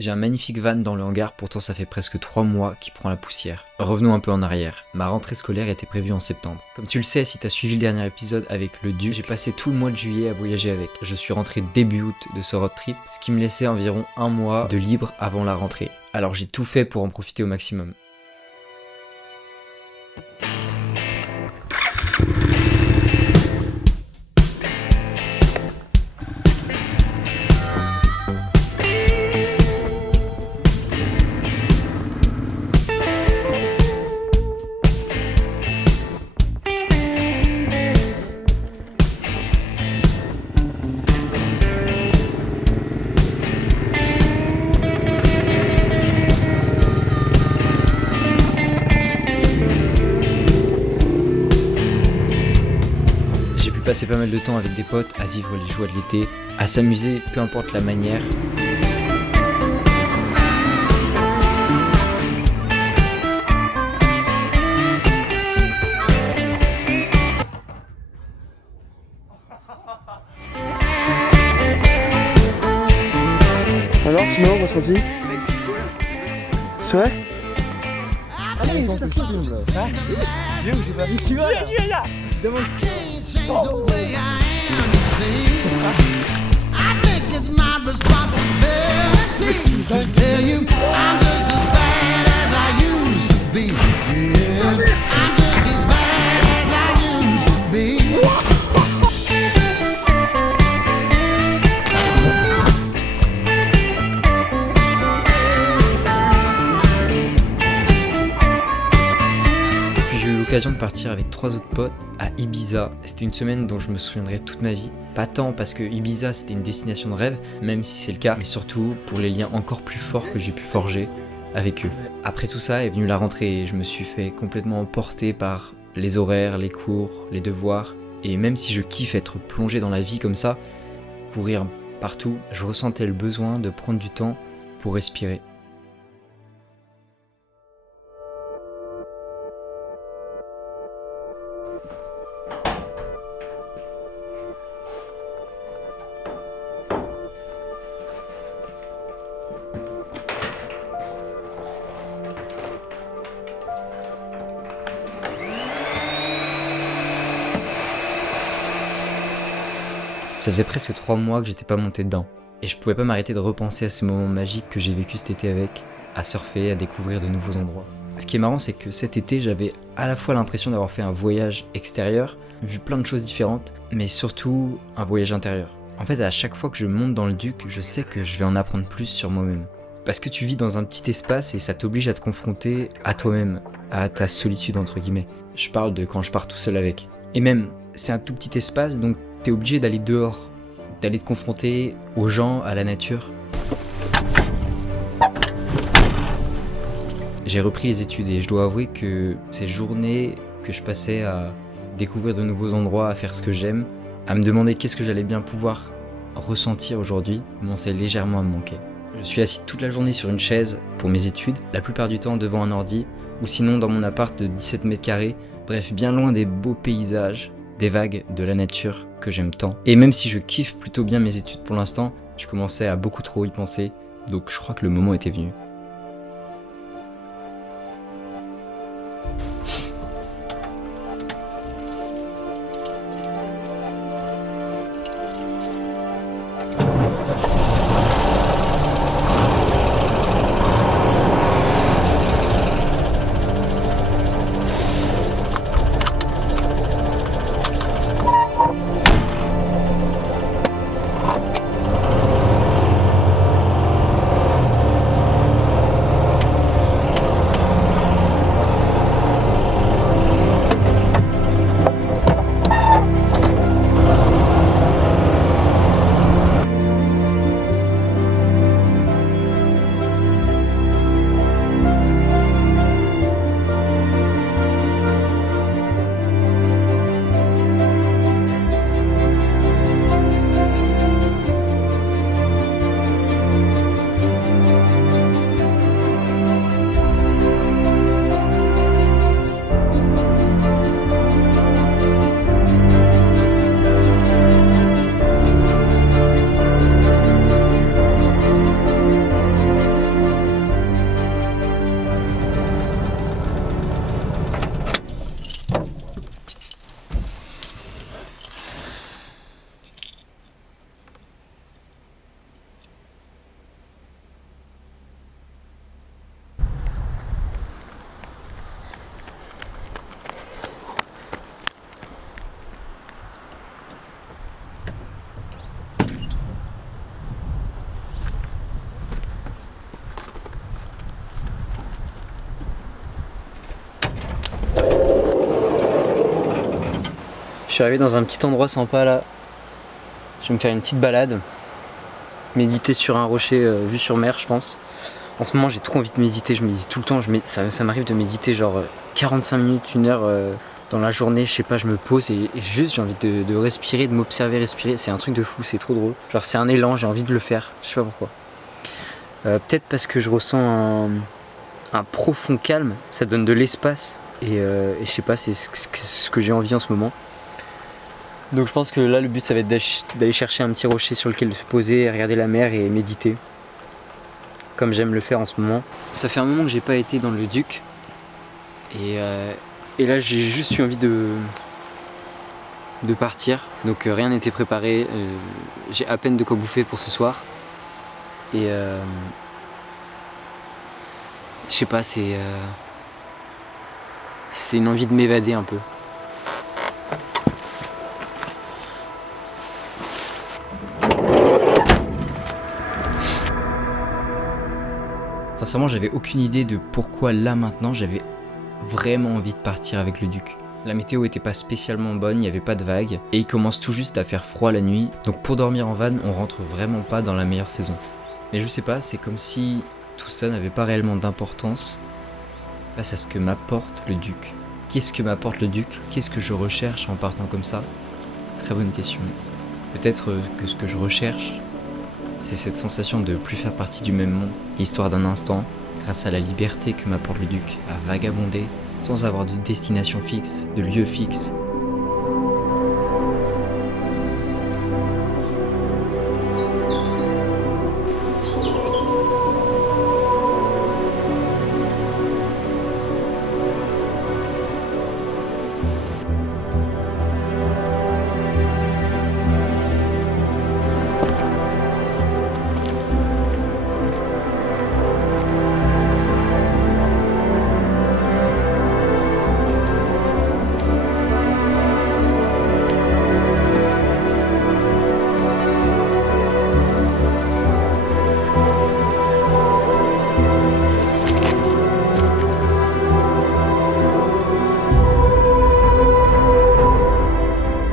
J'ai un magnifique van dans le hangar, pourtant ça fait presque 3 mois qu'il prend la poussière. Revenons un peu en arrière. Ma rentrée scolaire était prévue en septembre. Comme tu le sais, si t'as suivi le dernier épisode avec le Duc, j'ai passé tout le mois de juillet à voyager avec. Je suis rentré début août de ce road trip, ce qui me laissait environ 1 mois de libre avant la rentrée. Alors j'ai tout fait pour en profiter au maximum. Passer pas mal de temps avec des potes, à vivre les joies de l'été, à s'amuser, peu importe la manière. Alors, Timo, on va se retrouver. C'est vrai? Ah non, il est juste assis, Guillaume, là. Ah, Guillaume, j'ai pas vu. Tu vas là. Demande. I think it's my responsibility to tell you I'm just as bad as I used to be. Yes, I'm just as bad as I used to be. Puis j'ai eu l'occasion de partir avec 3 autres potes à Ibiza. C'était une semaine dont je me souviendrai toute ma vie. Pas tant parce que Ibiza c'était une destination de rêve, même si c'est le cas, mais surtout pour les liens encore plus forts que j'ai pu forger avec eux. Après tout ça est venue la rentrée et je me suis fait complètement emporter par les horaires, les cours, les devoirs. Et même si je kiffe être plongé dans la vie comme ça, courir partout, je ressentais le besoin de prendre du temps pour respirer. Ça faisait presque 3 mois que j'étais pas monté dedans, et je pouvais pas m'arrêter de repenser à ces moments magiques que j'ai vécu cet été avec, à surfer, à découvrir de nouveaux endroits. Ce qui est marrant, c'est que cet été, j'avais à la fois l'impression d'avoir fait un voyage extérieur, vu plein de choses différentes, mais surtout un voyage intérieur. En fait, à chaque fois que je monte dans le Duc, je sais que je vais en apprendre plus sur moi-même. Parce que tu vis dans un petit espace et ça t'oblige à te confronter à toi-même, à ta solitude entre guillemets. Je parle de quand je pars tout seul avec. Et même, c'est un tout petit espace, donc t'es obligé d'aller dehors, d'aller te confronter aux gens, à la nature. J'ai repris les études et je dois avouer que ces journées que je passais à découvrir de nouveaux endroits, à faire ce que j'aime, à me demander qu'est-ce que j'allais bien pouvoir ressentir aujourd'hui, commençaient légèrement à me manquer. Je suis assis toute la journée sur une chaise pour mes études, la plupart du temps devant un ordi, ou sinon dans mon appart de 17 mètres carrés, bref, bien loin des beaux paysages, des vagues, de la nature que j'aime tant. Et même si je kiffe plutôt bien mes études pour l'instant, je commençais à beaucoup trop y penser, donc je crois que le moment était venu. suis arrivé dans un petit endroit sympa là. Je vais me faire une petite balade. Méditer sur un rocher vue sur mer, je pense. En ce moment, j'ai trop envie de méditer. Je médite tout le temps. Ça m'arrive de méditer genre 45 minutes, 1 heure dans la journée. Je sais pas, je me pose et juste j'ai envie de respirer, de m'observer respirer. C'est un truc de fou, c'est trop drôle. Genre, c'est un élan, j'ai envie de le faire. Je sais pas pourquoi. Peut-être parce que je ressens un profond calme. Ça donne de l'espace. Et je sais pas, c'est ce que j'ai envie en ce moment. Donc je pense que là le but ça va être d'aller chercher un petit rocher sur lequel se poser, regarder la mer et méditer. Comme j'aime le faire en ce moment. Ça fait un moment que j'ai pas été dans le Duc. Et là j'ai juste eu envie de partir. Donc rien n'était préparé. J'ai à peine de quoi bouffer pour ce soir. Et je sais pas, c'est une envie de m'évader un peu. Sincèrement, j'avais aucune idée de pourquoi là maintenant j'avais vraiment envie de partir avec le Duc. La météo était pas spécialement bonne, il n'y avait pas de vagues et il commence tout juste à faire froid la nuit. Donc pour dormir en van, on rentre vraiment pas dans la meilleure saison. Mais je sais pas, c'est comme si tout ça n'avait pas réellement d'importance face à ce que m'apporte le Duc. Qu'est-ce que m'apporte le Duc? Qu'est-ce que je recherche en partant comme ça? Très bonne question. Peut-être que ce que je recherche, c'est cette sensation de plus faire partie du même monde, l'histoire d'un instant, grâce à la liberté que m'apporte le Duc, à vagabonder, sans avoir de destination fixe, de lieu fixe.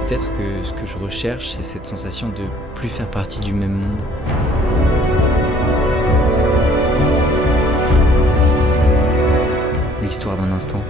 Peut-être que ce que je recherche, c'est cette sensation de plus faire partie du même monde. L'histoire d'un instant.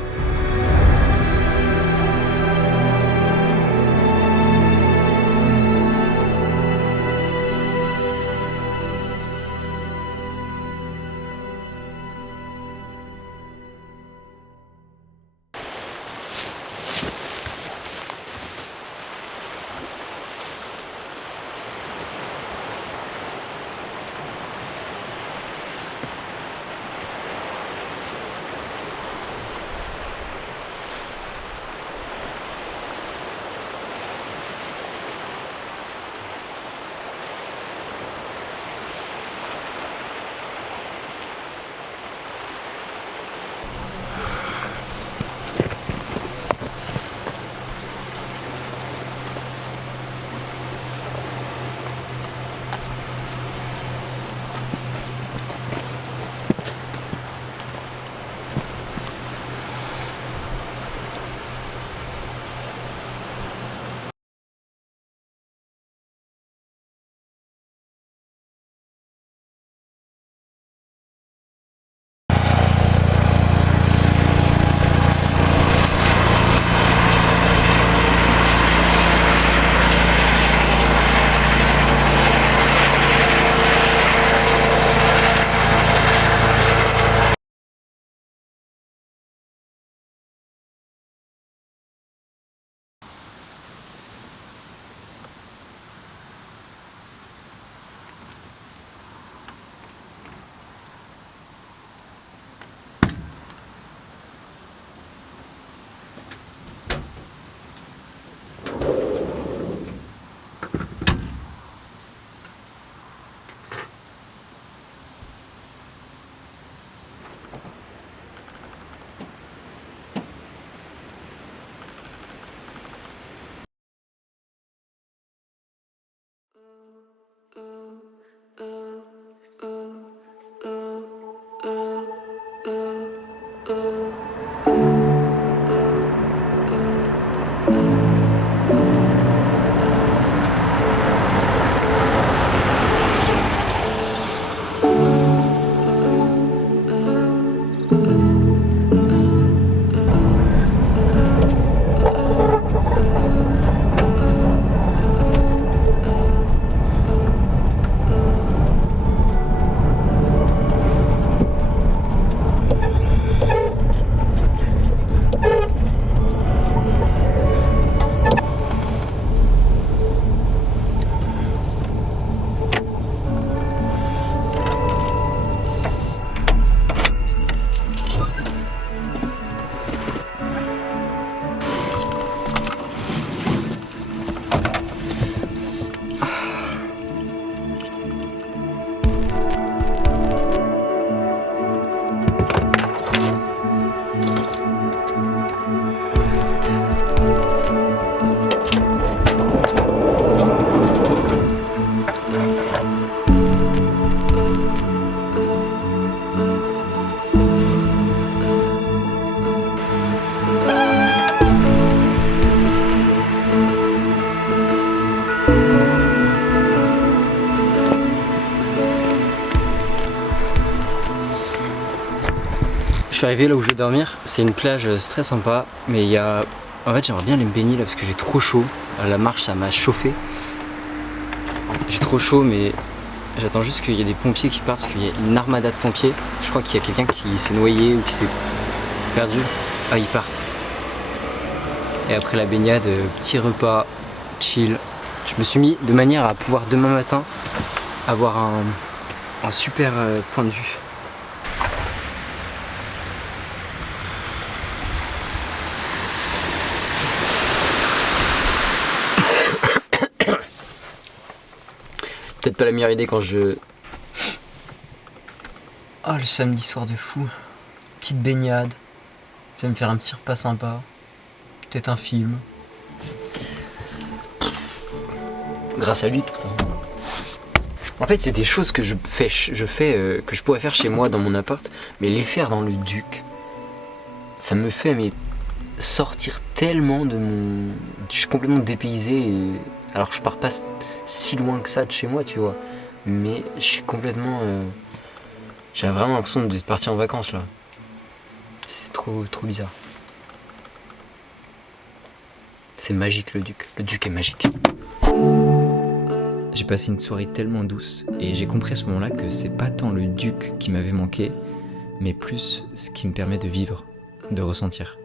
suis arrivé là où je vais dormir, c'est une plage très sympa, mais il y a... En fait j'aimerais bien aller me baigner là parce que j'ai trop chaud. La marche ça m'a chauffé. J'ai trop chaud mais j'attends juste qu'il y ait des pompiers qui partent parce qu'il y a une armada de pompiers. Je crois qu'il y a quelqu'un qui s'est noyé ou qui s'est perdu. Ah ils partent. Et après la baignade, petit repas, chill. Je me suis mis de manière à pouvoir demain matin avoir un super point de vue. Peut-être pas la meilleure idée quand je... Oh le samedi soir de fou. Petite baignade. Je vais me faire un petit repas sympa. Peut-être un film. Grâce à lui tout ça. En fait c'est des choses que je fais que je pourrais faire chez moi dans mon appart, mais les faire dans le Duc, ça me fait sortir tellement de mon... Je suis complètement dépaysé alors que je pars pas si loin que ça de chez moi tu vois. Mais je suis complètement... J'ai vraiment l'impression d'être parti en vacances là. C'est trop bizarre. C'est magique le Duc. Le Duc est magique. J'ai passé une soirée tellement douce et j'ai compris à ce moment-là que c'est pas tant le Duc qui m'avait manqué, mais plus ce qui me permet de vivre, de ressentir.